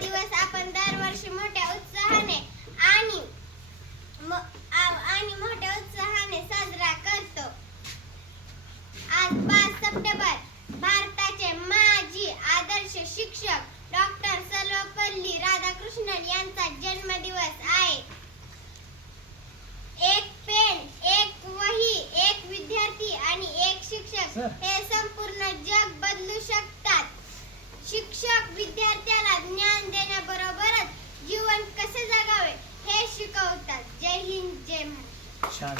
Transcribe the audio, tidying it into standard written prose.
दिवस आपण दरवर्षी मोठ्या उत्साहाने आणि मोठ्या उत्साहाने साजरा करतो. आज 5 सप्टेंबर भारताचे माजी आदर्श शिक्षक डॉक्टर सर्वपल्ली राधाकृष्णन यांचा जन्मदिवस आहे. एक पेन, एक वही, एक विद्यार्थी आणि एक शिक्षक हे संपूर्ण जग बदलू शकतात. शिक्षक विद्यार्थ्याला ज्ञान देण्याबरोबरच जीवन कसे जगावे हे शिकवतात. जय हिंद, जय महाराष्ट्र.